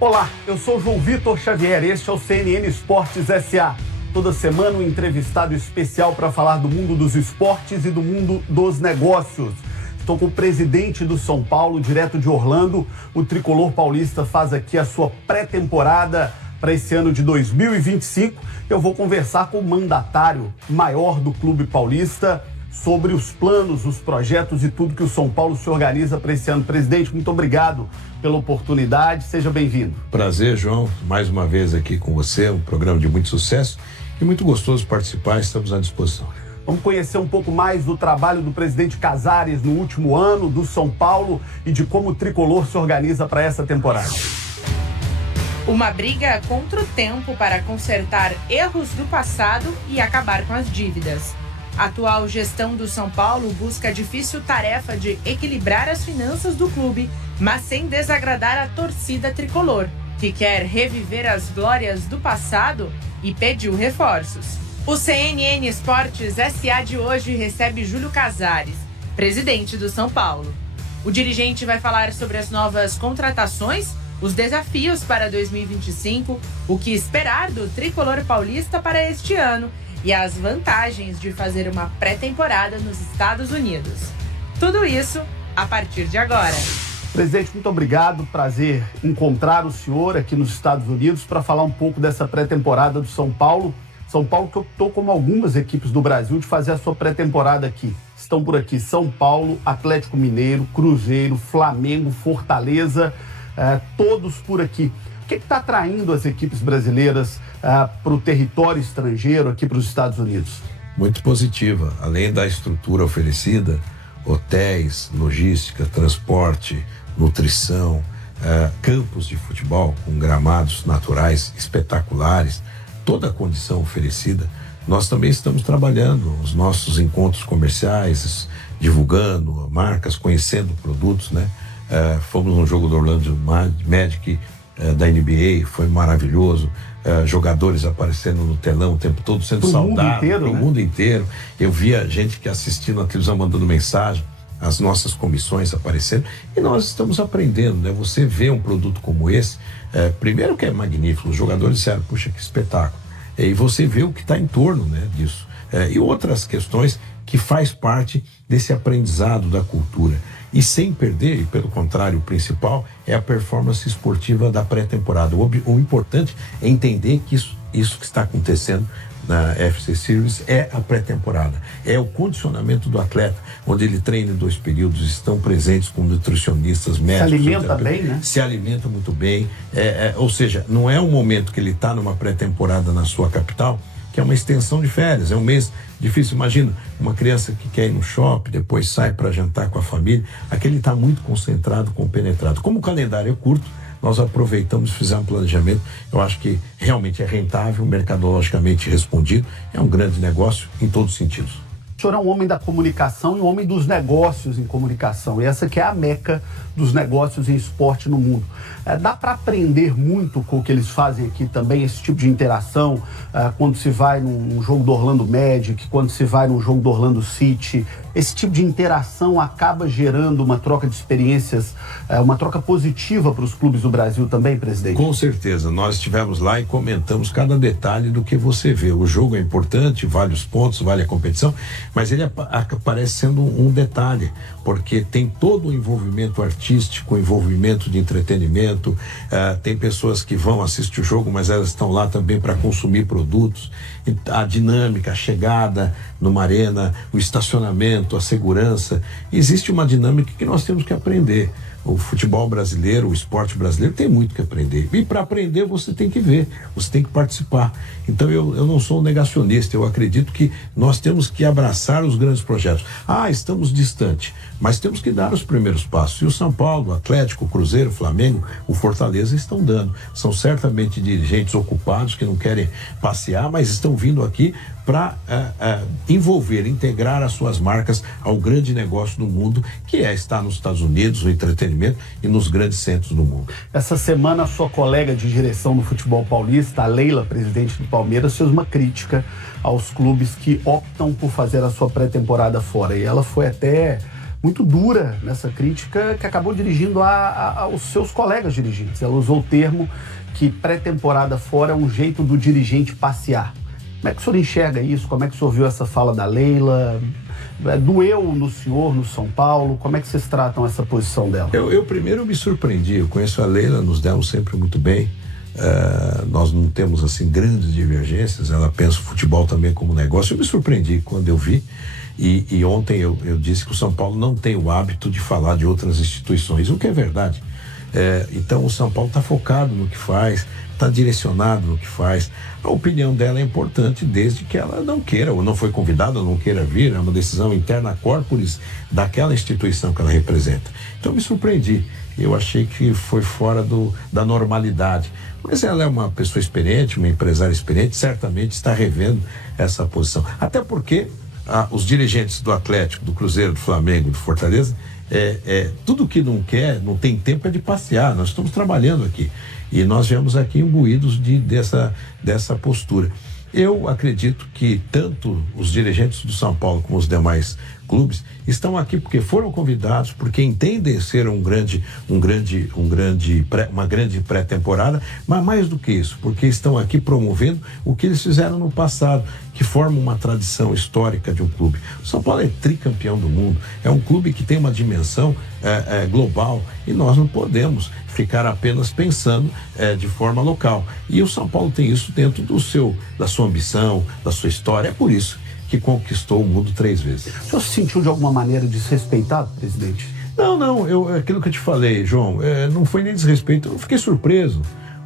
Olá, eu sou João Vitor Xavier, este é o CNN Esportes SA. Toda semana um entrevistado especial para falar do mundo dos esportes e do mundo dos negócios. Estou com o presidente do São Paulo, direto de Orlando. O tricolor paulista faz aqui a sua pré-temporada para esse ano de 2025. Eu vou conversar com o mandatário maior do clube paulista sobre os planos, os projetos e tudo que o São Paulo se organiza para esse ano. Presidente, muito obrigado pela oportunidade. Seja bem-vindo. Prazer, João. Mais uma vez aqui com você, um programa de muito sucesso e muito gostoso participar. Estamos à disposição. Vamos conhecer um pouco mais do trabalho do presidente Casares no último ano, do São Paulo e de como o tricolor se organiza para essa temporada. Uma briga contra o tempo para consertar erros do passado e acabar com as dívidas. A atual gestão do São Paulo busca a difícil tarefa de equilibrar as finanças do clube, mas sem desagradar a torcida tricolor, que quer reviver as glórias do passado e pediu reforços. O CNN Esportes SA de hoje recebe Júlio Casares, presidente do São Paulo. O dirigente vai falar sobre as novas contratações, os desafios para 2025, o que esperar do tricolor paulista para este ano e as vantagens de fazer uma pré-temporada nos Estados Unidos. Tudo isso a partir de agora. Presidente, muito obrigado. Prazer encontrar o senhor aqui nos Estados Unidos para falar um pouco dessa pré-temporada do São Paulo. São Paulo que optou, como algumas equipes do Brasil, de fazer a sua pré-temporada aqui. Estão por aqui São Paulo, Atlético Mineiro, Cruzeiro, Flamengo, Fortaleza, todos por aqui. O que está atraindo as equipes brasileiras para o território estrangeiro, aqui para os Estados Unidos? Muito positiva. Além da estrutura oferecida, hotéis, logística, transporte, nutrição, campos de futebol com gramados naturais espetaculares, toda a condição oferecida, nós também estamos trabalhando os nossos encontros comerciais, divulgando marcas, conhecendo produtos, né? Fomos num jogo do Orlando Magic, da NBA, foi maravilhoso, jogadores aparecendo no telão o tempo todo, sendo saudável para o mundo inteiro. Eu via gente que assistindo na televisão mandando mensagem, as nossas comissões aparecendo, e nós estamos aprendendo, né? Você vê um produto como esse, primeiro que é magnífico, os jogadores disseram, puxa, que espetáculo, e você vê o que está em torno, né, disso, e outras questões que faz parte desse aprendizado da cultura. E sem perder, e pelo contrário, o principal é a performance esportiva da pré-temporada. O importante é entender que isso que está acontecendo na FC Series é a pré-temporada. É o condicionamento do atleta, onde ele treina em 2 períodos, estão presentes com nutricionistas, médicos. Se alimenta bem, né? Se alimenta muito bem. Ou seja, não é um momento que ele está numa pré-temporada na sua capital, que é uma extensão de férias, é um mês difícil. Imagina uma criança que quer ir no shopping, depois sai para jantar com a família, aquele está muito concentrado, compenetrado. Como o calendário é curto, nós aproveitamos, fizemos um planejamento. Eu acho que realmente é rentável, mercadologicamente respondido, é um grande negócio em todos os sentidos. O senhor é um homem da comunicação e um homem dos negócios em comunicação. E essa que é a meca dos negócios em esporte no mundo. Dá para aprender muito com o que eles fazem aqui também, esse tipo de interação, quando se vai num jogo do Orlando Magic, quando se vai num jogo do Orlando City. Esse tipo de interação acaba gerando uma troca de experiências, uma troca positiva para os clubes do Brasil também, presidente? Com certeza. Nós estivemos lá e comentamos cada detalhe do que você vê. O jogo é importante, vale os pontos, vale a competição, mas ele aparece sendo um detalhe, porque tem todo o envolvimento artístico, envolvimento de entretenimento, tem pessoas que vão assistir o jogo, mas elas estão lá também para consumir produtos, a dinâmica, a chegada numa arena, o estacionamento, a segurança. Existe uma dinâmica que nós temos que aprender. O futebol brasileiro, o esporte brasileiro tem muito que aprender. E para aprender você tem que ver, você tem que participar. Então eu não sou um negacionista, eu acredito que nós temos que abraçar os grandes projetos. Estamos distante, mas temos que dar os primeiros passos. E o São Paulo, o Atlético, o Cruzeiro, o Flamengo, o Fortaleza estão dando. São certamente dirigentes ocupados que não querem passear, mas estão vindo aqui para envolver, integrar as suas marcas ao grande negócio do mundo, que é estar nos Estados Unidos, no entretenimento e nos grandes centros do mundo. Essa semana, a sua colega de direção no futebol paulista, a Leila, presidente do Palmeiras, fez uma crítica aos clubes que optam por fazer a sua pré-temporada fora. E ela foi até muito dura nessa crítica, que acabou dirigindo aos seus colegas dirigentes. Ela usou o termo que pré-temporada fora é um jeito do dirigente passear. Como é que o senhor enxerga isso? Como é que o senhor viu essa fala da Leila? Doeu no senhor, no São Paulo? Como é que vocês tratam essa posição dela? Eu primeiro me surpreendi. Eu conheço a Leila, nos demos sempre muito bem. Nós não temos assim grandes divergências. Ela pensa o futebol também como negócio. Eu me surpreendi quando eu vi. E ontem eu disse que o São Paulo não tem o hábito de falar de outras instituições, o que é verdade. Então o São Paulo está focado no que faz, está direcionado no que faz. A opinião dela é importante desde que ela não queira, ou não foi convidada, ou não queira vir. É uma decisão interna corporis daquela instituição que ela representa. Então eu me surpreendi. Eu achei que foi fora da normalidade. Mas ela é uma pessoa experiente, uma empresária experiente, certamente está revendo essa posição. Até porque os dirigentes do Atlético, do Cruzeiro, do Flamengo, do Fortaleza, tudo que não quer, não tem tempo é de passear. Nós estamos trabalhando aqui e nós viemos aqui imbuídos dessa postura. Eu acredito que tanto os dirigentes do São Paulo como os demais clubes estão aqui porque foram convidados, porque entendem ser uma grande pré-temporada, mas mais do que isso, porque estão aqui promovendo o que eles fizeram no passado, que forma uma tradição histórica de um clube. O São Paulo é tricampeão do mundo, é um clube que tem uma dimensão global e nós não podemos ficar apenas pensando de forma local. E o São Paulo tem isso dentro da sua ambição, da sua história. É por isso que conquistou o mundo 3 vezes. O senhor se sentiu de alguma maneira desrespeitado, presidente? Não, aquilo que eu te falei, João, não foi nem desrespeito, eu fiquei surpreso,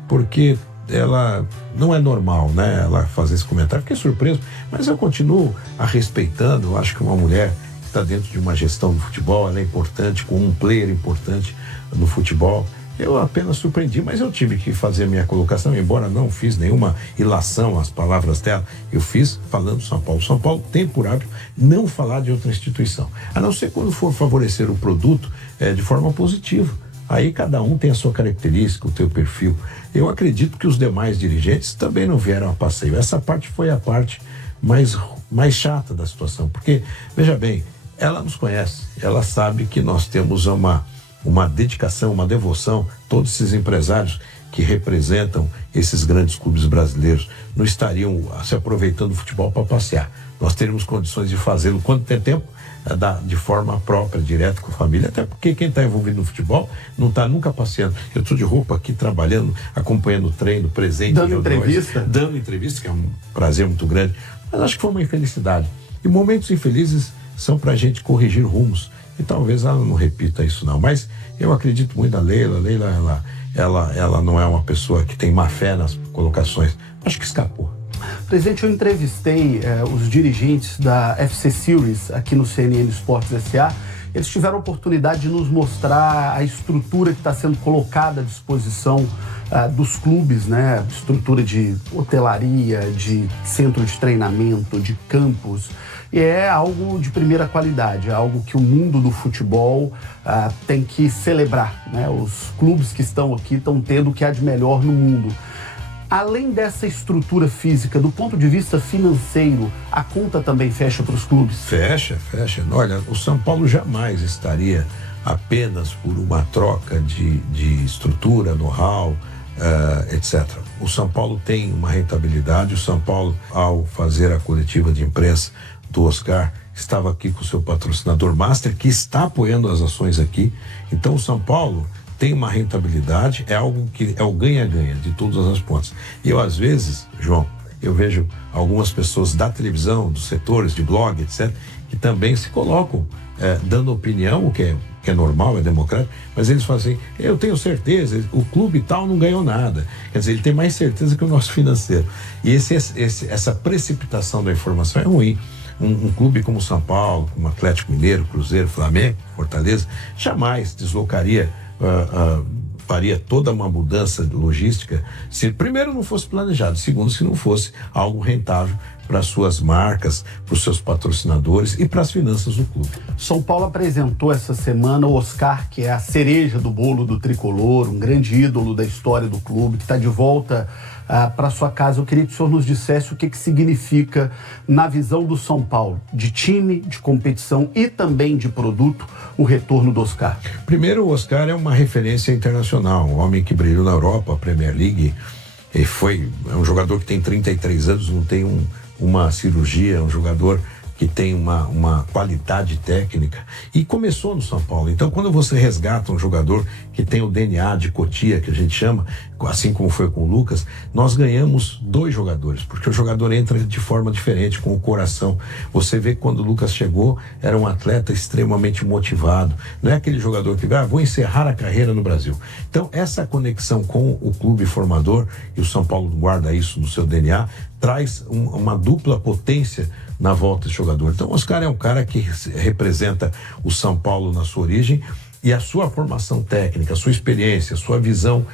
porque ela não é normal, né, ela fazer esse comentário, fiquei surpreso, mas eu continuo a respeitando. Eu acho que uma mulher que está dentro de uma gestão do futebol, ela é importante, com um player importante no futebol. Eu apenas surpreendi, mas eu tive que fazer a minha colocação, embora não fiz nenhuma ilação às palavras dela, eu fiz falando do São Paulo. São Paulo tem por hábito não falar de outra instituição, a não ser quando for favorecer o produto de forma positiva. Aí cada um tem a sua característica, o seu perfil. Eu acredito que os demais dirigentes também não vieram a passeio. Essa parte foi a parte mais chata da situação, porque, veja bem, ela nos conhece, ela sabe que nós temos uma dedicação, uma devoção. Todos esses empresários que representam esses grandes clubes brasileiros não estariam se aproveitando do futebol para passear. Nós teríamos condições de fazê-lo quando tem tempo, de forma própria, direto com a família, até porque quem está envolvido no futebol não está nunca passeando. Eu estou de roupa aqui, trabalhando, acompanhando o treino, presente. Dando entrevista, que é um prazer muito grande. Mas acho que foi uma infelicidade. E momentos infelizes são para a gente corrigir rumos. E talvez ela não repita isso não, mas eu acredito muito na Leila. Ela não é uma pessoa que tem má fé nas colocações. Acho que escapou. Presidente, eu entrevistei os dirigentes da FC Series aqui no CNN Esportes S.A. Eles tiveram a oportunidade de nos mostrar a estrutura que está sendo colocada à disposição dos clubes, né? Estrutura de hotelaria, de centro de treinamento, de campos. E é algo de primeira qualidade, é algo que o mundo do futebol tem que celebrar, né? Os clubes que estão aqui estão tendo o que há de melhor no mundo. Além dessa estrutura física, do ponto de vista financeiro, a conta também fecha para os clubes? Fecha. Olha, o São Paulo jamais estaria apenas por uma troca de estrutura, know-how, etc. O São Paulo tem uma rentabilidade. O São Paulo, ao fazer a coletiva de imprensa do Oscar, estava aqui com o seu patrocinador Master, que está apoiando as ações aqui. Então o São Paulo tem uma rentabilidade, é algo que é o ganha-ganha de todas as pontas. E eu, às vezes, João, eu vejo algumas pessoas da televisão, dos setores de blog, etc., que também se colocam dando opinião, o que é normal, é democrático, mas eles falam assim: eu tenho certeza, o clube tal não ganhou nada. Quer dizer, ele tem mais certeza que o nosso financeiro. E essa precipitação da informação é ruim. Um clube como São Paulo, como Atlético Mineiro, Cruzeiro, Flamengo, Fortaleza, jamais deslocaria, faria toda uma mudança logística se primeiro não fosse planejado, segundo se não fosse algo rentável para suas marcas, para os seus patrocinadores e para as finanças do clube. São Paulo apresentou essa semana o Oscar, que é a cereja do bolo do tricolor, um grande ídolo da história do clube, que está de volta para sua casa. Eu queria que o senhor nos dissesse o que significa, na visão do São Paulo, de time, de competição e também de produto, o retorno do Oscar. Primeiro, o Oscar é uma referência internacional, um homem que brilhou na Europa, a Premier League, é um jogador que tem 33 anos, não tem uma cirurgia, é um jogador que tem uma qualidade técnica e começou no São Paulo. Então, quando você resgata um jogador que tem o DNA de Cotia, que a gente chama, assim como foi com o Lucas, nós ganhamos 2 jogadores, porque o jogador entra de forma diferente, com o coração. Você vê que quando o Lucas chegou, era um atleta extremamente motivado, não é aquele jogador que vou encerrar a carreira no Brasil. Então, essa conexão com o clube formador, e o São Paulo guarda isso no seu DNA, traz uma dupla potência na volta desse jogador. Então, o Oscar é um cara que representa o São Paulo na sua origem, e a sua formação técnica, a sua experiência, a sua visão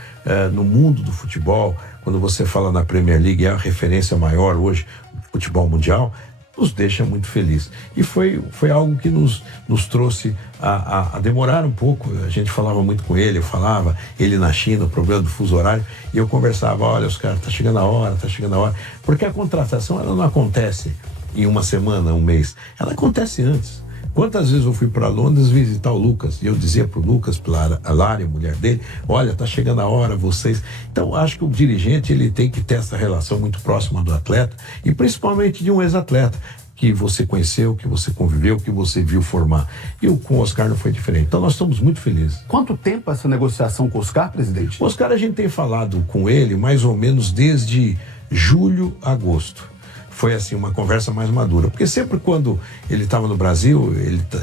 no mundo do futebol, quando você fala na Premier League, é a referência maior hoje do futebol mundial, nos deixa muito felizes. E foi algo que nos trouxe a demorar um pouco. A gente falava muito com ele, eu falava, ele na China, o problema do fuso horário, e eu conversava, olha, Oscar, tá chegando a hora, porque a contratação, ela não acontece em uma semana, um mês, ela acontece antes. Quantas vezes eu fui para Londres visitar o Lucas, e eu dizia para o Lucas, para a Lária, a mulher dele, olha, tá chegando a hora, vocês... Então, acho que o dirigente, ele tem que ter essa relação muito próxima do atleta, e principalmente de um ex-atleta, que você conheceu, que você conviveu, que você viu formar. E com o Oscar não foi diferente. Então, nós estamos muito felizes. Quanto tempo essa negociação com o Oscar, presidente? O Oscar, a gente tem falado com ele mais ou menos desde julho, agosto. Foi assim, uma conversa mais madura, porque sempre quando ele estava no Brasil,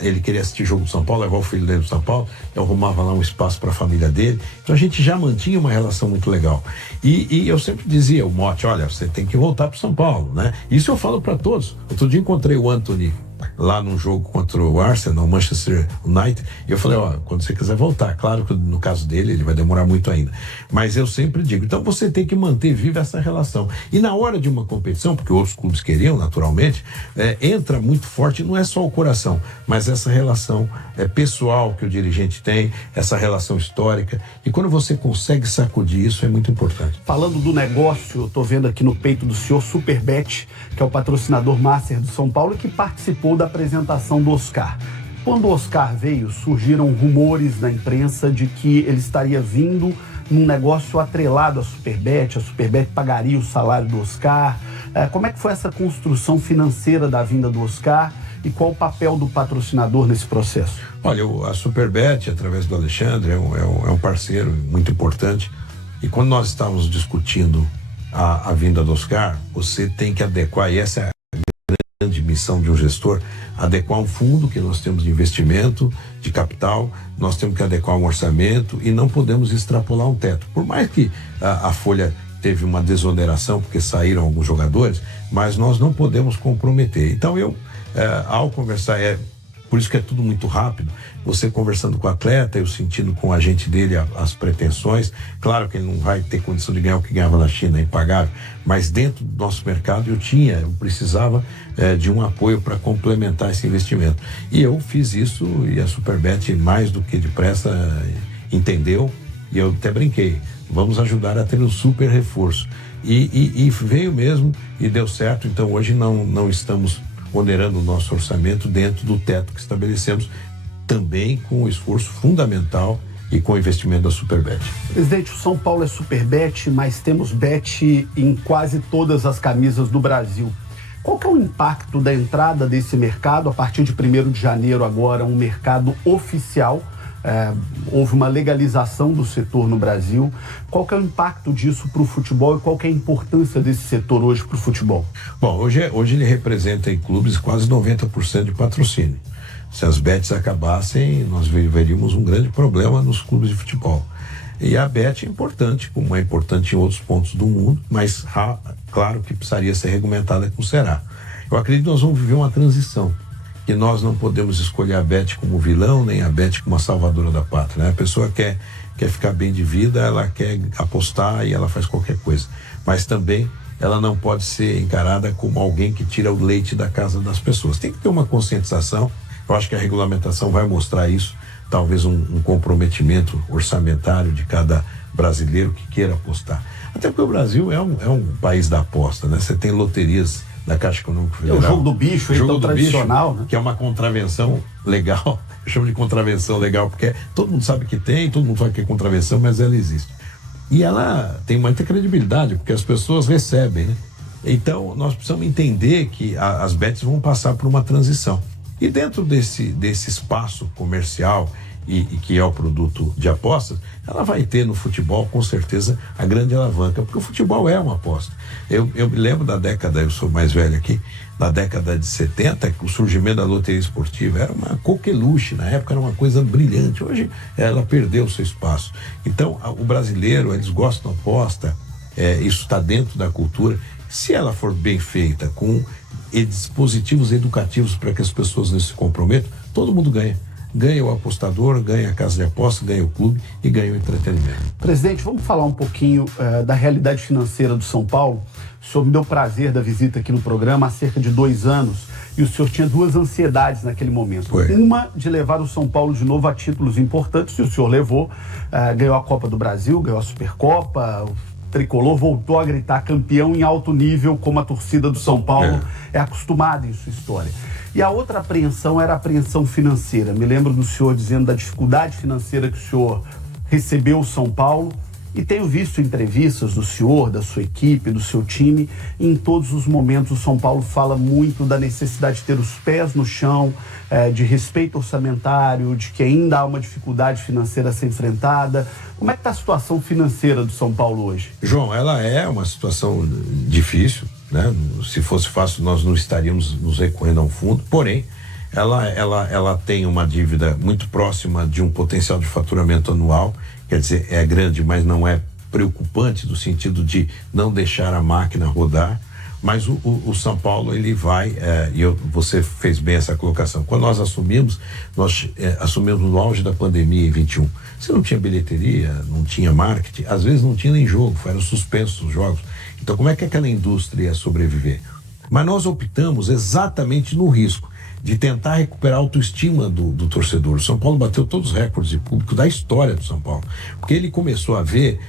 ele queria assistir jogo do São Paulo, levar o filho dele do São Paulo, eu arrumava lá um espaço para a família dele, então a gente já mantinha uma relação muito legal, e eu sempre dizia o mote, olha, você tem que voltar para São Paulo, né? Isso eu falo para todos. Outro dia encontrei o Anthony lá num jogo contra o Arsenal, Manchester United, e eu falei, quando você quiser voltar, claro que no caso dele ele vai demorar muito ainda, mas eu sempre digo, então você tem que manter viva essa relação, e na hora de uma competição, porque outros clubes queriam naturalmente, entra muito forte, não é só o coração, mas essa relação pessoal que o dirigente tem, essa relação histórica, e quando você consegue sacudir isso, é muito importante. Falando do negócio, eu tô vendo aqui no peito do senhor Superbet, que é o patrocinador master do São Paulo, que participou da apresentação do Oscar. Quando o Oscar veio, surgiram rumores na imprensa de que ele estaria vindo num negócio atrelado à Superbet, a Superbet pagaria o salário do Oscar. Como é que foi essa construção financeira da vinda do Oscar e qual o papel do patrocinador nesse processo? Olha, a Superbet, através do Alexandre, é um parceiro muito importante, e quando nós estávamos discutindo a vinda do Oscar, você tem que adequar, e essa é a grande missão de um gestor, adequar um fundo que nós temos de investimento, de capital, nós temos que adequar um orçamento e não podemos extrapolar um teto. Por mais que a folha teve uma desoneração, porque saíram alguns jogadores, mas nós não podemos comprometer. Então ao conversar, por isso que é tudo muito rápido, você conversando com o atleta, eu sentindo com o agente dele as pretensões, claro que ele não vai ter condição de ganhar o que ganhava na China, é impagável, mas dentro do nosso mercado eu precisava de um apoio para complementar esse investimento. E eu fiz isso, e a Superbet mais do que depressa entendeu, e eu até brinquei, vamos ajudar a ter um super reforço. E veio mesmo, e deu certo, então hoje não estamos onerando o nosso orçamento dentro do teto que estabelecemos, também com o esforço fundamental e com o investimento da Superbet. Presidente, o São Paulo é Superbet, mas temos bet em quase todas as camisas do Brasil. Qual que é o impacto da entrada desse mercado, a partir de 1º de janeiro agora, um mercado oficial? Houve uma legalização do setor no Brasil. Qual que é o impacto disso para o futebol e qual que é a importância desse setor hoje para o futebol? Bom, hoje ele representa em clubes quase 90% de patrocínio. Se as bets acabassem, nós veríamos um grande problema nos clubes de futebol. E a bet é importante, como é importante em outros pontos do mundo, mas claro que precisaria ser regulamentada como será. Eu acredito que nós vamos viver uma transição, que nós não podemos escolher a bet como vilão, nem a bet como a salvadora da pátria, né? A pessoa quer ficar bem de vida, ela quer apostar e ela faz qualquer coisa. Mas também ela não pode ser encarada como alguém que tira o leite da casa das pessoas. Tem que ter uma conscientização. Eu acho que a regulamentação vai mostrar isso, talvez um comprometimento orçamentário de cada brasileiro que queira apostar. Até porque o Brasil é um país da aposta, né? Você tem loterias da Caixa Econômica Federal. É o jogo do bicho, então tradicional, bicho, né? Que é uma contravenção legal. Eu chamo de contravenção legal, porque todo mundo sabe que tem, todo mundo sabe que é contravenção, mas ela existe. E ela tem muita credibilidade, porque as pessoas recebem, né? Então, nós precisamos entender que as bets vão passar por uma transição. E dentro desse espaço comercial e que é o produto de apostas, ela vai ter no futebol, com certeza, a grande alavanca, porque o futebol é uma aposta. Eu me lembro da década, eu sou mais velho aqui, na década de 70, o surgimento da loteria esportiva era uma coqueluche, na época era uma coisa brilhante, hoje ela perdeu o seu espaço. Então, o brasileiro, eles gostam da aposta, isso está dentro da cultura. Se ela for bem feita, com dispositivos educativos para que as pessoas não se comprometam, todo mundo ganha. Ganha o apostador, ganha a casa de aposta, ganha o clube e ganha o entretenimento. Presidente, vamos falar um pouquinho da realidade financeira do São Paulo. O senhor me deu o prazer da visita aqui no programa há cerca de 2 anos e o senhor tinha 2 ansiedades naquele momento. Foi. Uma de levar o São Paulo de novo a títulos importantes, e o senhor levou, ganhou a Copa do Brasil, ganhou a Supercopa, o Tricolor voltou a gritar campeão em alto nível, como a torcida do São Paulo é acostumada em sua história. E a outra apreensão era a apreensão financeira. Me lembro do senhor dizendo da dificuldade financeira que o senhor recebeu o São Paulo, e tenho visto entrevistas do senhor, da sua equipe, do seu time, e em todos os momentos o São Paulo fala muito da necessidade de ter os pés no chão, de respeito orçamentário, de que ainda há uma dificuldade financeira a ser enfrentada. Como é que está a situação financeira do São Paulo hoje? João, ela é uma situação difícil, né? Se fosse fácil, nós não estaríamos nos recorrendo ao fundo, porém, ela tem uma dívida muito próxima de um potencial de faturamento anual, quer dizer, é grande, mas não é preocupante no sentido de não deixar a máquina rodar. Mas o São Paulo, ele vai, você fez bem essa colocação. Quando nós assumimos no auge da pandemia em 21. Você não tinha bilheteria, não tinha marketing, às vezes não tinha nem jogo, eram suspensos os jogos. Então, como é que aquela indústria ia sobreviver? Mas nós optamos exatamente no risco de tentar recuperar a autoestima do torcedor. O São Paulo bateu todos os recordes de público da história do São Paulo, porque ele começou a ver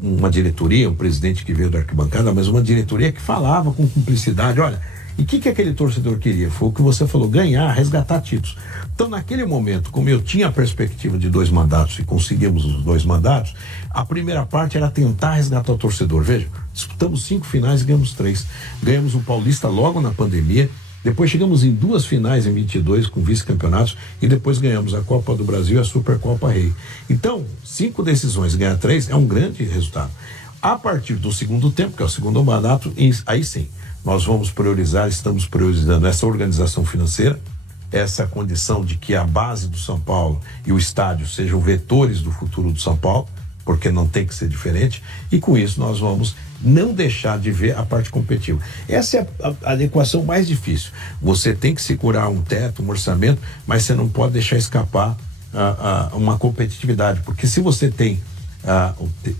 uma diretoria, um presidente que veio da arquibancada, mas uma diretoria que falava com cumplicidade. Olha, e o que aquele torcedor queria? Foi o que você falou, ganhar, resgatar títulos. Então, naquele momento, como eu tinha a perspectiva de 2 mandatos e conseguimos os 2 mandatos, a primeira parte era tentar resgatar o torcedor. Veja, disputamos 5 finais e ganhamos 3. Ganhamos o Paulista logo na pandemia, depois chegamos em 2 finais em 22 com vice-campeonatos e depois ganhamos a Copa do Brasil e a Supercopa Rei. Então, 5 decisões e ganhar 3 é um grande resultado. A partir do segundo tempo, que é o segundo mandato, aí sim, nós vamos priorizar, estamos priorizando essa organização financeira, essa condição de que a base do São Paulo e o estádio sejam vetores do futuro do São Paulo, porque não tem que ser diferente, e com isso nós vamos não deixar de ver a parte competitiva. Essa é a equação mais difícil. Você tem que segurar um teto, um orçamento, mas você não pode deixar escapar uma competitividade, porque se você tem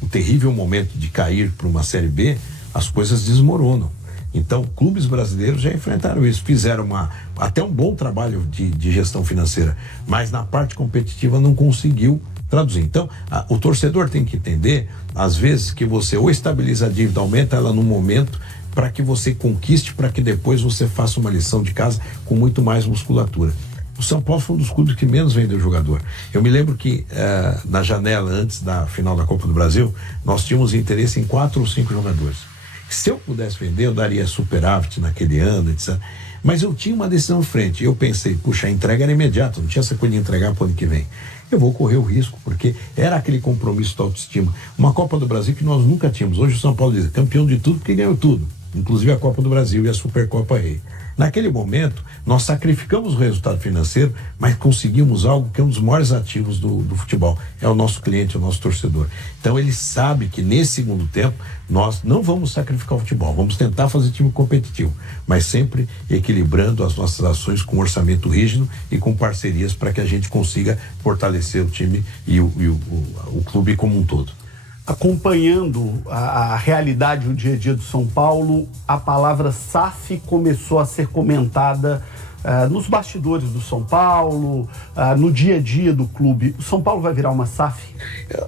o terrível momento de cair para uma Série B, as coisas desmoronam. Então, clubes brasileiros já enfrentaram isso, fizeram até um bom trabalho de gestão financeira, mas na parte competitiva não conseguiu traduzir. Então, o torcedor tem que entender, às vezes, que você ou estabiliza a dívida, aumenta ela no momento, para que você conquiste, para que depois você faça uma lição de casa com muito mais musculatura. O São Paulo foi um dos clubes que menos vendeu jogador. Eu me lembro que na janela, antes da final da Copa do Brasil, nós tínhamos interesse em 4 ou 5 jogadores. Se eu pudesse vender, eu daria superávit naquele ano, etc. Mas eu tinha uma decisão em frente. Eu pensei, puxa, a entrega era imediata, não tinha essa coisa de entregar para o ano que vem. Eu vou correr o risco, porque era aquele compromisso da autoestima. Uma Copa do Brasil que nós nunca tínhamos. Hoje o São Paulo diz, campeão de tudo porque ganhou tudo, inclusive a Copa do Brasil e a Supercopa Rei. Naquele momento, nós sacrificamos o resultado financeiro, mas conseguimos algo que é um dos maiores ativos do futebol. É o nosso cliente, é o nosso torcedor. Então, ele sabe que nesse segundo tempo, nós não vamos sacrificar o futebol. Vamos tentar fazer time competitivo, mas sempre equilibrando as nossas ações com orçamento rígido e com parcerias para que a gente consiga fortalecer o time e o clube como um todo. Acompanhando a realidade, o dia a dia do São Paulo, a palavra SAF começou a ser comentada nos bastidores do São Paulo, no dia a dia do clube. O São Paulo vai virar uma SAF?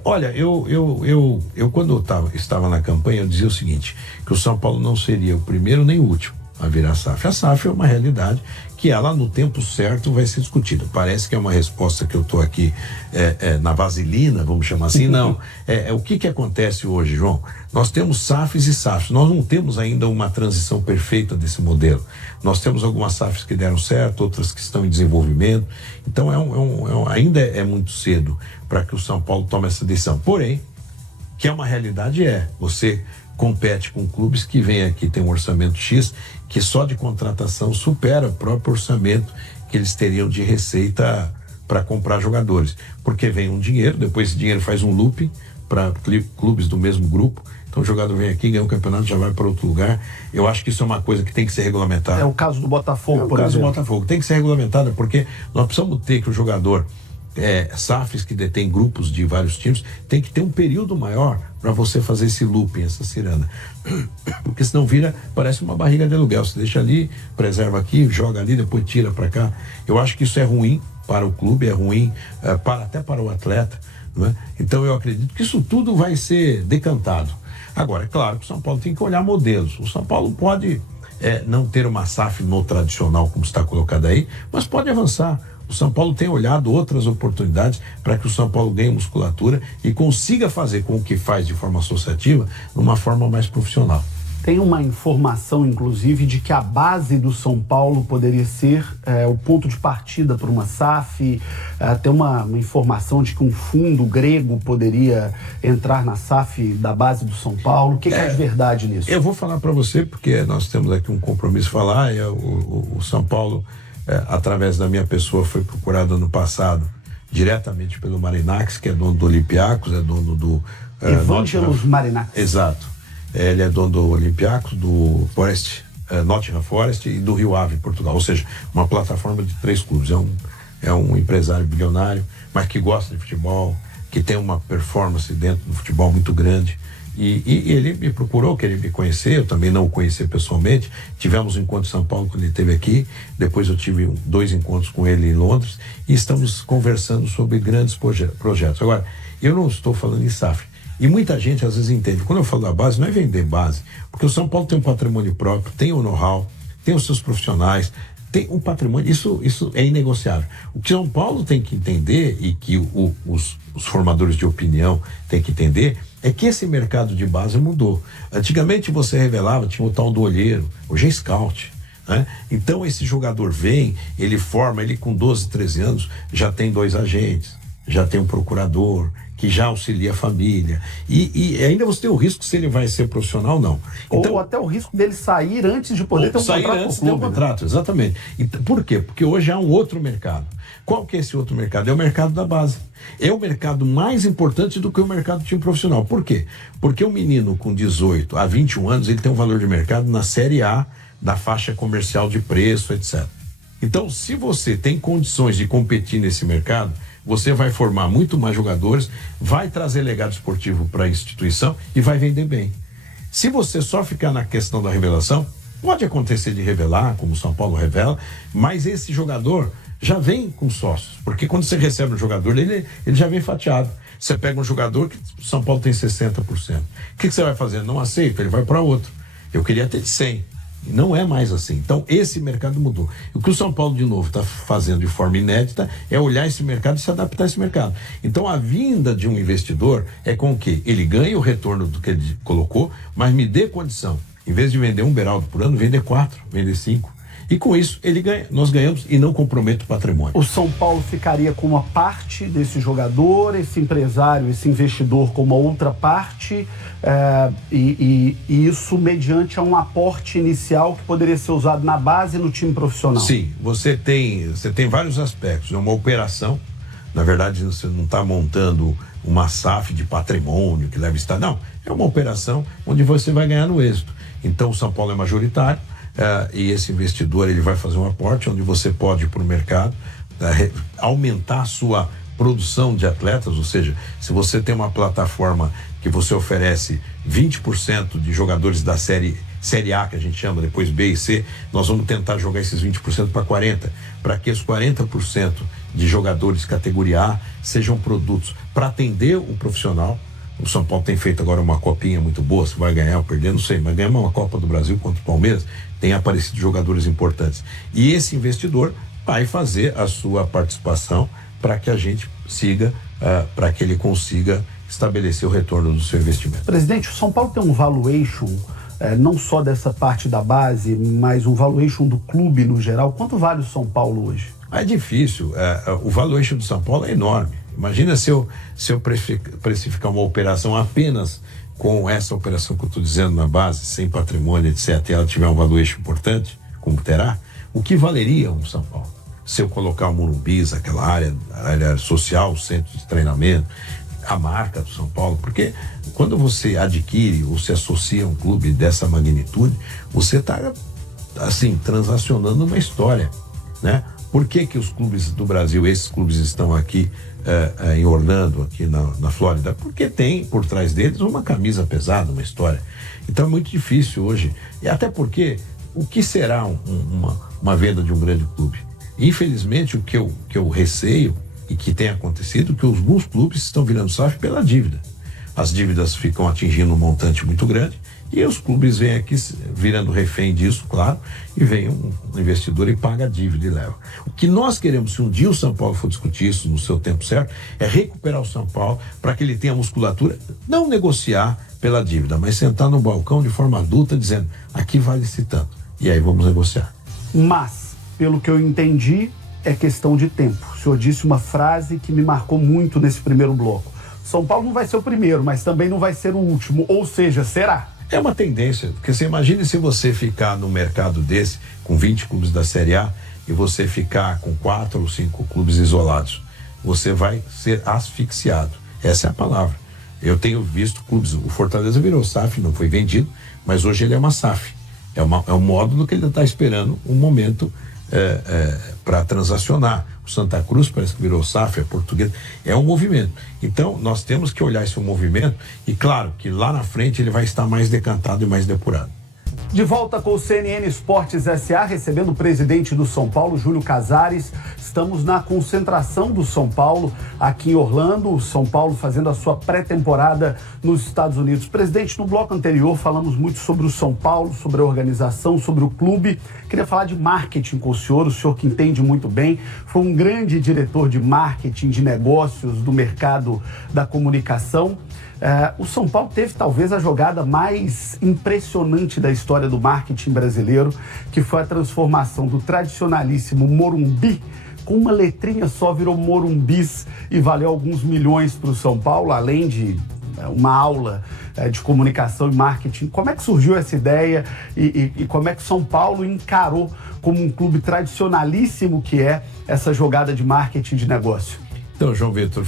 Olha, eu quando estava na campanha, eu dizia o seguinte, que o São Paulo não seria o primeiro nem o último a virar SAF. A SAF é uma realidade que ela, no tempo certo, vai ser discutida. Parece que é uma resposta que eu estou aqui na vaselina, vamos chamar assim. Não. O que acontece hoje, João? Nós temos SAFs e SAFs. Nós não temos ainda uma transição perfeita desse modelo. Nós temos algumas SAFs que deram certo, outras que estão em desenvolvimento. Então, ainda é muito cedo para que o São Paulo tome essa decisão. Porém, que é uma realidade, você compete com clubes que vêm aqui, tem um orçamento X, que só de contratação supera o próprio orçamento que eles teriam de receita para comprar jogadores. Porque vem um dinheiro, depois esse dinheiro faz um looping para clubes do mesmo grupo. Então o jogador vem aqui, ganha um campeonato, já vai para outro lugar. Eu acho que isso é uma coisa que tem que ser regulamentada. É o caso do Botafogo, por exemplo. É o caso do Botafogo. Tem que ser regulamentada, porque nós precisamos ter que o jogador... SAFs que detém grupos de vários times, tem que ter um período maior para você fazer esse looping, essa ciranda. Porque senão parece uma barriga de aluguel. Você deixa ali, preserva aqui, joga ali, depois tira para cá. Eu acho que isso é ruim para o clube, é ruim até para o atleta, não é? Então eu acredito que isso tudo vai ser decantado. Agora, é claro que o São Paulo tem que olhar modelos. O São Paulo pode não ter uma SAF no tradicional, como está colocado aí, mas pode avançar. O São Paulo tem olhado outras oportunidades para que o São Paulo ganhe musculatura e consiga fazer com o que faz de forma associativa, de uma forma mais profissional. Tem uma informação, inclusive, de que a base do São Paulo poderia ser o ponto de partida para uma SAF. Tem uma informação de que um fundo grego poderia entrar na SAF da base do São Paulo. O que é de verdade nisso? Eu vou falar para você, porque nós temos aqui um compromisso falar, o São Paulo... através da minha pessoa, foi procurado ano passado diretamente pelo Marinax, que é dono do Olympiacos, é dono do... Evangelos Marinax. Exato. Ele é dono do Olympiacos, do Nottingham Forest e do Rio Ave, Portugal. Ou seja, uma plataforma de 3 clubes. É um empresário bilionário, mas que gosta de futebol, que tem uma performance dentro do futebol muito grande. E ele me procurou, queria me conhecer, eu também não o conheci pessoalmente. Tivemos um encontro em São Paulo quando ele esteve aqui, depois eu tive 2 encontros com ele em Londres e estamos conversando sobre grandes projetos. Agora, eu não estou falando em SAF. E muita gente às vezes entende, quando eu falo da base, não é vender base, porque o São Paulo tem um patrimônio próprio, tem o know-how, tem os seus profissionais, tem um patrimônio, isso é inegociável. O que São Paulo tem que entender e que os formadores de opinião têm que entender é que esse mercado de base mudou. Antigamente você revelava, tinha o tal do olheiro, hoje é scout, né? Então esse jogador vem, ele forma, ele com 12, 13 anos já tem 2 agentes, já tem um procurador que já auxilia a família e ainda você tem o risco se ele vai ser profissional ou não. Então, ou até o risco dele sair antes de poder ter um contrato com o clube. Sair antes de ter um contrato, exatamente. Então, por quê? Porque hoje há um outro mercado. Qual que é esse outro mercado? É o mercado da base. É o mercado mais importante do que o mercado do time profissional. Por quê? Porque o menino com 18 a 21 anos, ele tem um valor de mercado na série A da faixa comercial de preço, etc. Então, se você tem condições de competir nesse mercado, você vai formar muito mais jogadores, vai trazer legado esportivo para a instituição e vai vender bem. Se você só ficar na questão da revelação, pode acontecer de revelar, como o São Paulo revela, mas esse jogador já vem com sócios, porque quando você recebe um jogador, ele já vem fatiado. Você pega um jogador que o São Paulo tem 60%. O que você vai fazer? Não aceita, ele vai para outro. Eu queria ter 100%. E não é mais assim. Então, esse mercado mudou. O que o São Paulo, de novo, está fazendo de forma inédita é olhar esse mercado e se adaptar a esse mercado. Então, a vinda de um investidor é com que ele ganhe o retorno do que ele colocou, mas me dê condição. Em vez de vender 1 Beraldo por ano, vender 4, vender 5. E com isso, ele ganha, nós ganhamos e não compromete o patrimônio. O São Paulo ficaria com uma parte desse jogador, esse empresário, esse investidor com uma outra parte, e isso mediante um aporte inicial que poderia ser usado na base e no time profissional. Sim, você tem vários aspectos. É uma operação, na verdade você não está montando uma SAF de patrimônio que leva a estar, não. É uma operação onde você vai ganhar no êxito. Então o São Paulo é majoritário, e esse investidor ele vai fazer um aporte onde você pode ir para o mercado, aumentar a sua produção de atletas, ou seja, se você tem uma plataforma que você oferece 20% de jogadores da série A, que a gente chama, depois B e C, nós vamos tentar jogar esses 20% para 40%, para que os 40% de jogadores categoria A sejam produtos para atender o profissional. O São Paulo tem feito agora uma copinha muito boa, se vai ganhar ou perder, não sei, mas ganhar uma Copa do Brasil contra o Palmeiras, tem aparecido jogadores importantes. E esse investidor vai fazer a sua participação para que a gente siga, para que ele consiga estabelecer o retorno do seu investimento. Presidente, o São Paulo tem um valuation, não só dessa parte da base, mas um valuation do clube no geral. Quanto vale o São Paulo hoje? É difícil, o valuation do São Paulo é enorme. Imagina se eu precificar uma operação apenas com essa operação que eu estou dizendo na base, sem patrimônio, etc., e ela tiver um valuation importante, como terá, o que valeria um São Paulo? Se eu colocar o Morumbis, aquela área social, o centro de treinamento, a marca do São Paulo, porque quando você adquire ou se associa a um clube dessa magnitude, você está, assim, transacionando uma história, né? Por que os clubes do Brasil, esses clubes estão aqui em Orlando, aqui na Flórida? Porque tem por trás deles uma camisa pesada, uma história. Então é muito difícil hoje, e até porque o que será uma venda de um grande clube? Infelizmente, o que eu receio e que tem acontecido, que alguns clubes estão virando SAF pela dívida. As dívidas ficam atingindo um montante muito grande e os clubes vêm aqui virando refém disso, claro, e vem um investidor e paga a dívida e leva. O que nós queremos, se um dia o São Paulo for discutir isso no seu tempo certo, é recuperar o São Paulo para que ele tenha musculatura, não negociar pela dívida, mas sentar no balcão de forma adulta dizendo, aqui vale-se tanto, e aí vamos negociar. Mas, pelo que eu entendi, é questão de tempo. O senhor disse uma frase que me marcou muito nesse primeiro bloco. São Paulo não vai ser o primeiro, mas também não vai ser o último. Ou seja, será? É uma tendência, porque você imagine se você ficar no mercado desse, com 20 clubes da Série A, e você ficar com 4 ou 5 clubes isolados. Você vai ser asfixiado. Essa é a palavra. Eu tenho visto clubes, o Fortaleza virou SAF, não foi vendido, mas hoje ele é uma SAF. É um módulo que ele está esperando um momento para transacionar. O Santa Cruz parece que virou SAF, é português, é um movimento. Então nós temos que olhar esse movimento e claro que lá na frente ele vai estar mais decantado e mais depurado. De volta com o CNN Esportes S.A., recebendo o presidente do São Paulo, Júlio Casares. Estamos na concentração do São Paulo aqui em Orlando, o São Paulo fazendo a sua pré-temporada nos Estados Unidos. Presidente, no bloco anterior falamos muito sobre o São Paulo, sobre a organização, sobre o clube. Queria falar de marketing com o senhor que entende muito bem. Foi um grande diretor de marketing, de negócios, do mercado da comunicação. O São Paulo teve talvez a jogada mais impressionante da história do marketing brasileiro, que foi a transformação do tradicionalíssimo Morumbi, com uma letrinha só virou Morumbis e valeu alguns milhões para o São Paulo, além de uma aula de comunicação e marketing. Como é que surgiu essa ideia e como é que São Paulo encarou como um clube tradicionalíssimo que é essa jogada de marketing de negócio? Então, João Vitor,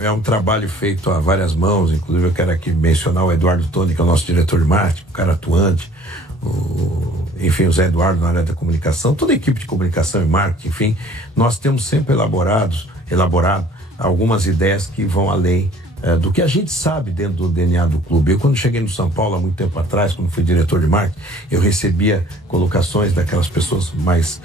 é um trabalho feito a várias mãos, inclusive eu quero aqui mencionar o Eduardo Toni, que é o nosso diretor de marketing, um cara atuante, enfim, o Zé Eduardo na área da comunicação, toda a equipe de comunicação e marketing, enfim, nós temos sempre elaborado algumas ideias que vão além do que a gente sabe dentro do DNA do clube. Eu, quando cheguei no São Paulo há muito tempo atrás, quando fui diretor de marketing, eu recebia colocações daquelas pessoas mais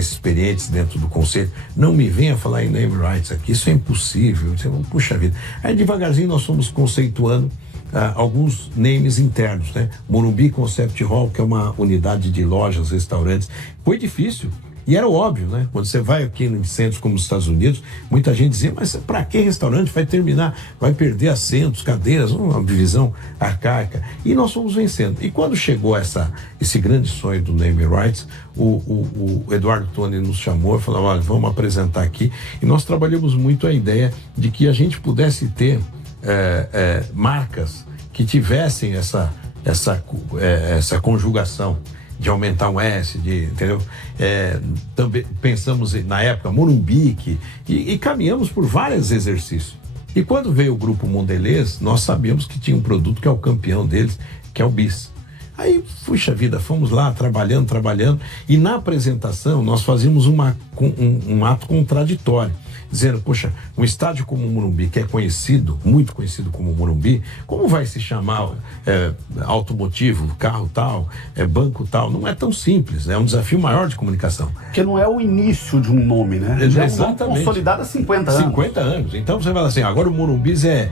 experientes dentro do conselho. Não me venha falar em name rights aqui, isso é impossível. Puxa vida. Aí devagarzinho nós fomos conceituando alguns names internos, né? Morumbi Concept Hall, que é uma unidade de lojas, restaurantes. Foi difícil. E era óbvio, né? Quando você vai aqui em centros como os Estados Unidos, muita gente dizia, mas para que restaurante? Vai terminar, vai perder assentos, cadeiras, uma divisão arcaica. E nós fomos vencendo. E quando chegou esse grande sonho do Name Rights, o Eduardo Toni nos chamou e falou, olha, vamos apresentar aqui. E nós trabalhamos muito a ideia de que a gente pudesse ter marcas que tivessem essa conjugação de aumentar um S, entendeu? Também pensamos na época Morumbi, e caminhamos por vários exercícios. E quando veio o grupo Mondelez, nós sabíamos que tinha um produto que é o campeão deles, que é o Bis. Aí, puxa vida, fomos lá trabalhando, e na apresentação nós fazíamos um ato contraditório. dizendo, poxa, um estádio como o Morumbi, que é conhecido, muito conhecido como Morumbi, como vai se chamar automotivo, carro tal, banco tal? Não é tão simples, é um desafio maior de comunicação. Porque não é o início de um nome, né? Já é um nome consolidado há 50 anos. 50 anos. Então você fala assim, agora o Morumbi é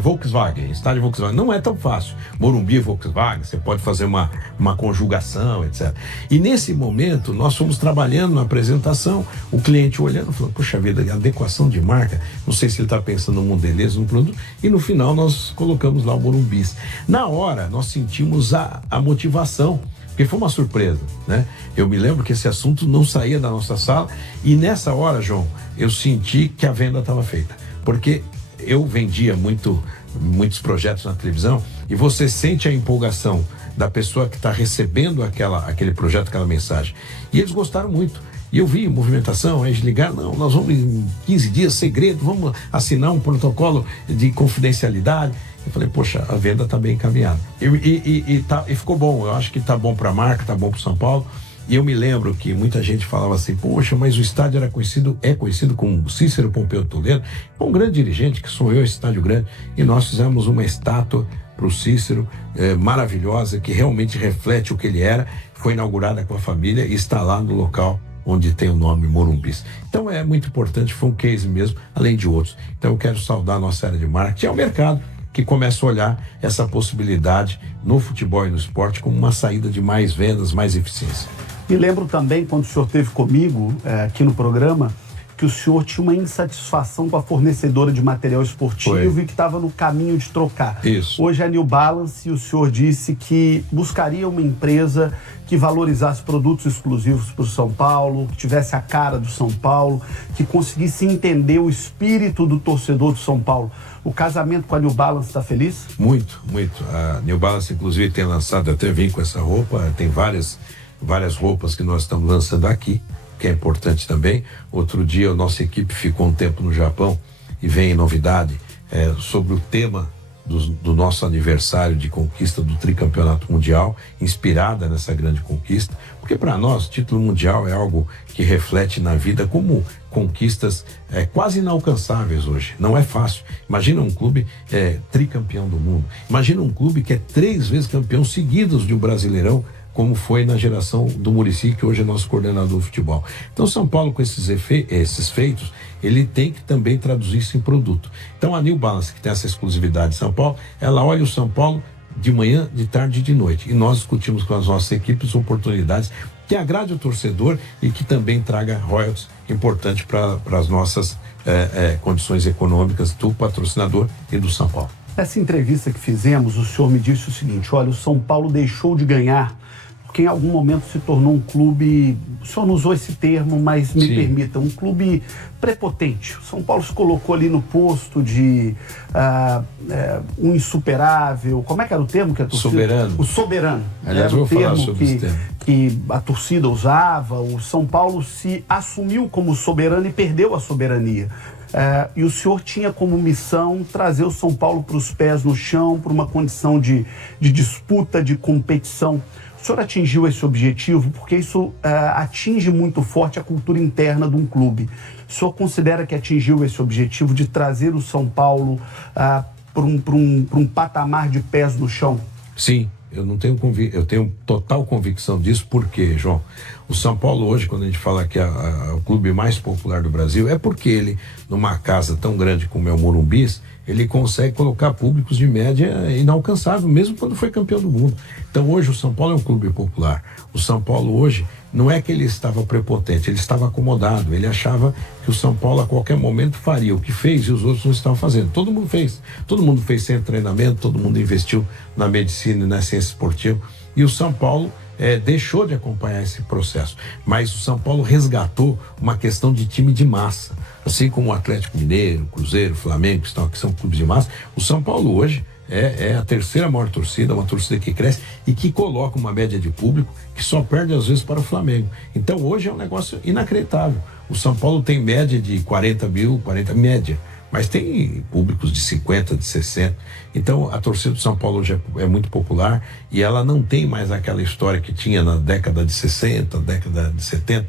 Volkswagen, estádio Volkswagen. Não é tão fácil. Morumbi é Volkswagen, você pode fazer uma conjugação, etc. E nesse momento, nós fomos trabalhando na apresentação, o cliente olhando, falando, poxa vida, adequação de marca, não sei se ele está pensando no modelês, no produto, e no final nós colocamos lá o Morumbi. Na hora, nós sentimos a motivação, porque foi uma surpresa, né? Eu me lembro que esse assunto não saía da nossa sala, e nessa hora, João, eu senti que a venda estava feita, porque eu vendia muitos projetos na televisão, e você sente a empolgação da pessoa que está recebendo aquele projeto, aquela mensagem. E eles gostaram muito. E eu vi movimentação, aí eles ligaram, não, nós vamos em 15 dias, segredo, vamos assinar um protocolo de confidencialidade. Eu falei, poxa, a venda está bem encaminhada. E ficou bom, eu acho que está bom para a marca, está bom para o São Paulo. E eu me lembro que muita gente falava assim, poxa, mas o estádio é conhecido como Cícero Pompeu Toledo, um grande dirigente que sonhou esse estádio grande, e nós fizemos uma estátua para o Cícero, maravilhosa, que realmente reflete o que ele era, foi inaugurada com a família e está lá no local onde tem o nome Morumbi. Então é muito importante, foi um case mesmo, além de outros. Então eu quero saudar a nossa área de marketing, é o mercado que começa a olhar essa possibilidade no futebol e no esporte como uma saída de mais vendas, mais eficiência. Me lembro também, quando o senhor esteve comigo aqui no programa, que o senhor tinha uma insatisfação com a fornecedora de material esportivo e que estava no caminho de trocar. Isso. Hoje é a New Balance, e o senhor disse que buscaria uma empresa que valorizasse produtos exclusivos para o São Paulo, que tivesse a cara do São Paulo, que conseguisse entender o espírito do torcedor do São Paulo. O casamento com a New Balance está feliz? Muito, muito. A New Balance, inclusive, tem lançado, até vim com essa roupa, tem várias roupas que nós estamos lançando aqui, que é importante também. Outro dia a nossa equipe ficou um tempo no Japão e vem novidade sobre o tema do nosso aniversário de conquista do tricampeonato mundial, inspirada nessa grande conquista, porque para nós o título mundial é algo que reflete na vida como conquistas quase inalcançáveis hoje. Não é fácil. Imagina um clube tricampeão do mundo, imagina um clube que é 3 vezes campeão seguidos de um Brasileirão, como foi na geração do Muricy, que hoje é nosso coordenador de futebol. Então, São Paulo, com esses feitos, ele tem que também traduzir isso em produto. Então, a New Balance, que tem essa exclusividade de São Paulo, ela olha o São Paulo de manhã, de tarde e de noite. E nós discutimos com as nossas equipes oportunidades que agrade o torcedor e que também traga royalties importantes para as nossas condições econômicas do patrocinador e do São Paulo. Nessa entrevista que fizemos, o senhor me disse o seguinte, olha, o São Paulo deixou de ganhar porque em algum momento se tornou um clube, o senhor não usou esse termo, mas me permita, um clube prepotente. O São Paulo se colocou ali no posto de um insuperável, como é que era o termo que a torcida... Soberano. O soberano. Aliás, era o termo que a torcida usava. O São Paulo se assumiu como soberano e perdeu a soberania. E o senhor tinha como missão trazer o São Paulo para os pés no chão, para uma condição de disputa, de competição. O senhor atingiu esse objetivo porque isso atinge muito forte a cultura interna de um clube. O senhor considera que atingiu esse objetivo de trazer o São Paulo para um patamar de pés no chão? Sim, eu tenho total convicção disso. Por quê, João? O São Paulo hoje, quando a gente fala que é o clube mais popular do Brasil, é porque ele, numa casa tão grande como é o Morumbi, ele consegue colocar públicos de média inalcançável, mesmo quando foi campeão do mundo. Então hoje o São Paulo é um clube popular. O São Paulo hoje não é que ele estava prepotente, ele estava acomodado. Ele achava que o São Paulo a qualquer momento faria o que fez e os outros não estavam fazendo. Todo mundo fez sem treinamento, todo mundo investiu na medicina e na ciência esportiva. E o São Paulo deixou de acompanhar esse processo. Mas o São Paulo resgatou uma questão de time de massa. Assim como o Atlético Mineiro, Cruzeiro, Flamengo, que são clubes de massa, o São Paulo hoje é a terceira maior torcida, uma torcida que cresce e que coloca uma média de público que só perde às vezes para o Flamengo. Então hoje é um negócio inacreditável. O São Paulo tem média de 40 mil, média. mas tem públicos de 50, de 60. Então a torcida do São Paulo hoje é muito popular e ela não tem mais aquela história que tinha na década de 60, década de 70,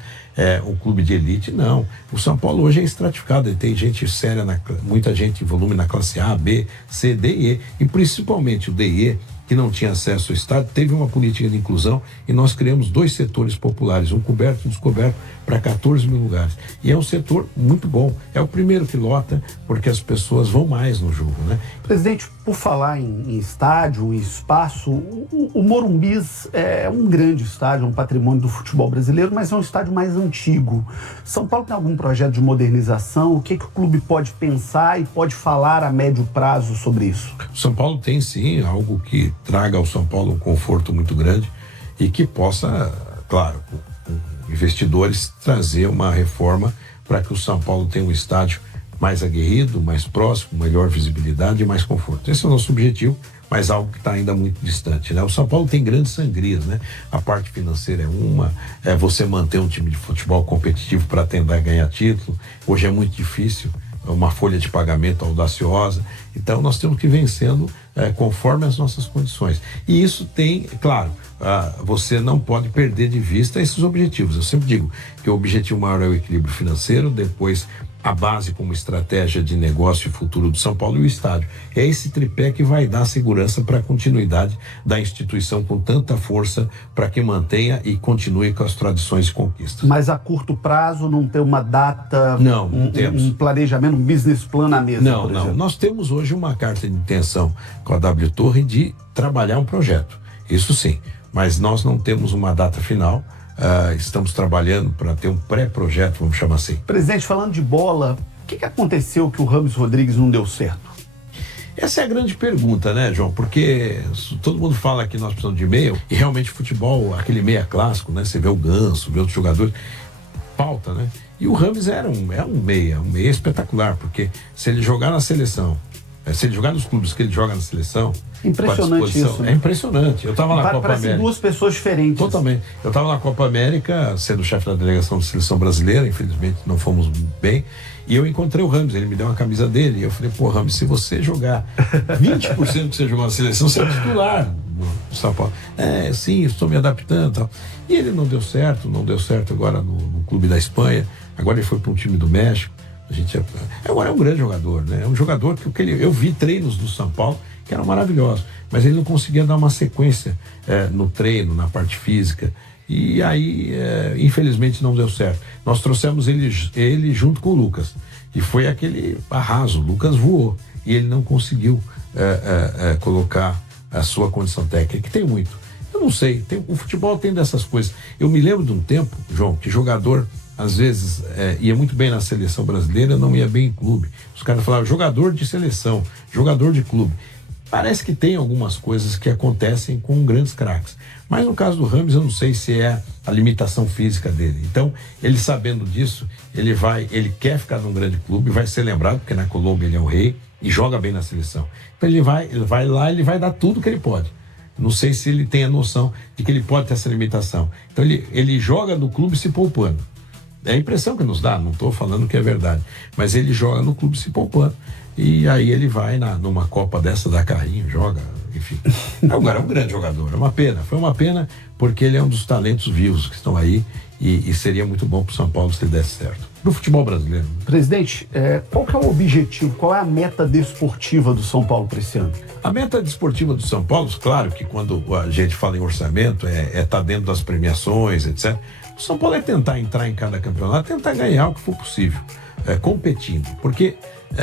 um clube de elite. Não, o São Paulo hoje é estratificado, ele tem gente séria, muita gente em volume na classe A, B, C, D e E, e principalmente o D e E, que não tinha acesso ao estádio, teve uma política de inclusão e nós criamos 2 setores populares, um coberto e um descoberto, para 14 mil lugares. E é um setor muito bom. É o primeiro que lota, porque as pessoas vão mais no jogo, né? Presidente, por falar em estádio, em espaço, o Morumbis é um grande estádio, um patrimônio do futebol brasileiro, mas é um estádio mais antigo. São Paulo tem algum projeto de modernização? O que o clube pode pensar e pode falar a médio prazo sobre isso? São Paulo tem sim algo que traga ao São Paulo um conforto muito grande e que possa, claro, com investidores, trazer uma reforma para que o São Paulo tenha um estádio mais aguerrido, mais próximo, melhor visibilidade e mais conforto. Esse é o nosso objetivo, mas algo que está ainda muito distante, né? O São Paulo tem grandes sangrias, né? A parte financeira é você manter um time de futebol competitivo para tentar ganhar título. Hoje é muito difícil, uma folha de pagamento audaciosa. Então nós temos que ir vencendo conforme as nossas condições. E isso tem, claro, você não pode perder de vista esses objetivos. Eu sempre digo que o objetivo maior é o equilíbrio financeiro, depois a base como estratégia de negócio e futuro do São Paulo e o estádio. É esse tripé que vai dar segurança para a continuidade da instituição com tanta força para que mantenha e continue com as tradições e conquistas. Mas a curto prazo não tem uma data, não temos. Um planejamento, um business plan na mesa? Não. Nós temos hoje uma carta de intenção com a W Torre de trabalhar um projeto. Isso sim, mas nós não temos uma data final. Estamos trabalhando para ter um pré-projeto, vamos chamar assim. Presidente, falando de bola, o que aconteceu que o Rames Rodrigues não deu certo? Essa é a grande pergunta, né, João? Porque todo mundo fala que nós precisamos de meia, e realmente futebol, aquele meia clássico, né? Você vê o Ganso, vê outros jogadores, falta, né? E o Rames é um meia espetacular, porque se ele jogar na seleção, se ele jogar nos clubes que ele joga na seleção... Impressionante isso, né? É impressionante. Eu estava na Copa América. Duas pessoas diferentes. Totalmente. Eu estava na Copa América, sendo chefe da delegação de seleção brasileira, infelizmente não fomos bem, e eu encontrei o Rames, ele me deu uma camisa dele, e eu falei, pô, Rames, se você jogar 20% que você jogou na seleção, você é titular no São Paulo. Sim, estou me adaptando e tal. E ele não deu certo agora no clube da Espanha, agora ele foi para um time do México. Agora é um grande jogador, né? É um jogador que eu vi treinos do São Paulo que eram maravilhosos, mas ele não conseguia dar uma sequência no treino, na parte física, e aí infelizmente não deu certo. Nós trouxemos ele junto com o Lucas e foi aquele arraso. O Lucas voou e ele não conseguiu colocar a sua condição técnica, que tem muito. Eu não sei, o futebol tem dessas coisas. Eu me lembro de um tempo, João, que jogador às vezes ia muito bem na seleção brasileira, não ia bem em clube. Os caras falavam jogador de seleção, jogador de clube. Parece que tem algumas coisas que acontecem com grandes craques. Mas no caso do Rames, eu não sei se é a limitação física dele. Então, ele sabendo disso, ele quer ficar num grande clube, vai ser lembrado, porque na Colômbia ele é o rei e joga bem na seleção. Então ele vai lá, ele vai dar tudo que ele pode. Não sei se ele tem a noção de que ele pode ter essa limitação. Então ele joga no clube se poupando. É a impressão que nos dá, não estou falando que é verdade, mas ele joga no clube se poupando. E aí ele vai numa Copa dessa, dá carrinho, joga, enfim. Agora é um grande jogador, foi uma pena, porque ele é um dos talentos vivos que estão aí e seria muito bom para o São Paulo se ele desse certo. Para o futebol brasileiro. Presidente, qual que é o objetivo, qual é a meta desportiva do São Paulo para esse ano? A meta desportiva do São Paulo, claro que quando a gente fala em orçamento, tá dentro das premiações, etc. O São Paulo é tentar entrar em cada campeonato, tentar ganhar o que for possível, competindo, porque...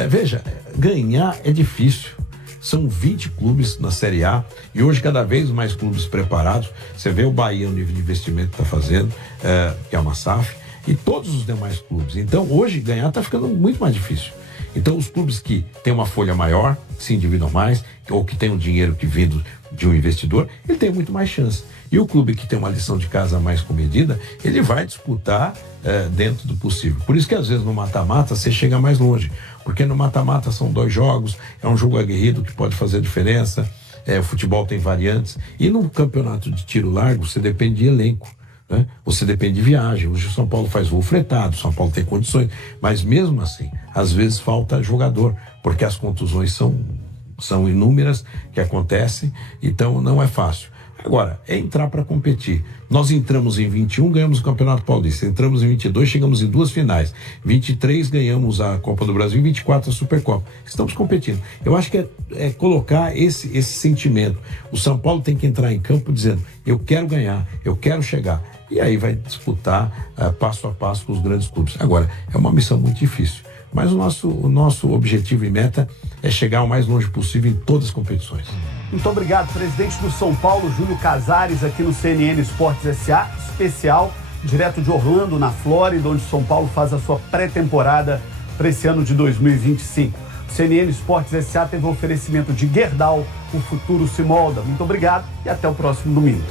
veja, ganhar é difícil. São 20 clubes na Série A e hoje cada vez mais clubes preparados. Você vê o Bahia, o nível de investimento que está fazendo, que é uma SAF, e todos os demais clubes. Então hoje ganhar está ficando muito mais difícil. Então os clubes que têm uma folha maior, que se endividam mais, ou que têm um dinheiro que vindo de um investidor, ele tem muito mais chance. E o clube que tem uma lição de casa mais comedida, ele vai disputar dentro do possível. Por isso que às vezes no mata-mata você chega mais longe, porque no mata-mata são 2 jogos, é um jogo aguerrido que pode fazer a diferença, o futebol tem variantes, e no campeonato de tiro largo você depende de elenco. né? Você depende de viagem. Hoje o São Paulo faz voo fretado, o São Paulo tem condições, mas mesmo assim, às vezes falta jogador, porque as contusões são inúmeras que acontecem, então não é fácil. Agora, é entrar para competir. Nós entramos em 21, ganhamos o Campeonato Paulista. Entramos em 22, chegamos em 2 finais. 23, ganhamos a Copa do Brasil. 24, a Supercopa. Estamos competindo. Eu acho que é colocar esse sentimento. O São Paulo tem que entrar em campo dizendo, eu quero ganhar, eu quero chegar. E aí vai disputar passo a passo com os grandes clubes. Agora, é uma missão muito difícil. Mas o nosso objetivo e meta é chegar o mais longe possível em todas as competições. Muito obrigado, presidente do São Paulo, Júlio Casares, aqui no CNN Esportes S.A., especial, direto de Orlando, na Flórida, onde o São Paulo faz a sua pré-temporada para esse ano de 2025. O CNN Esportes S.A. teve o oferecimento de Gerdau, o futuro se molda. Muito obrigado e até o próximo domingo.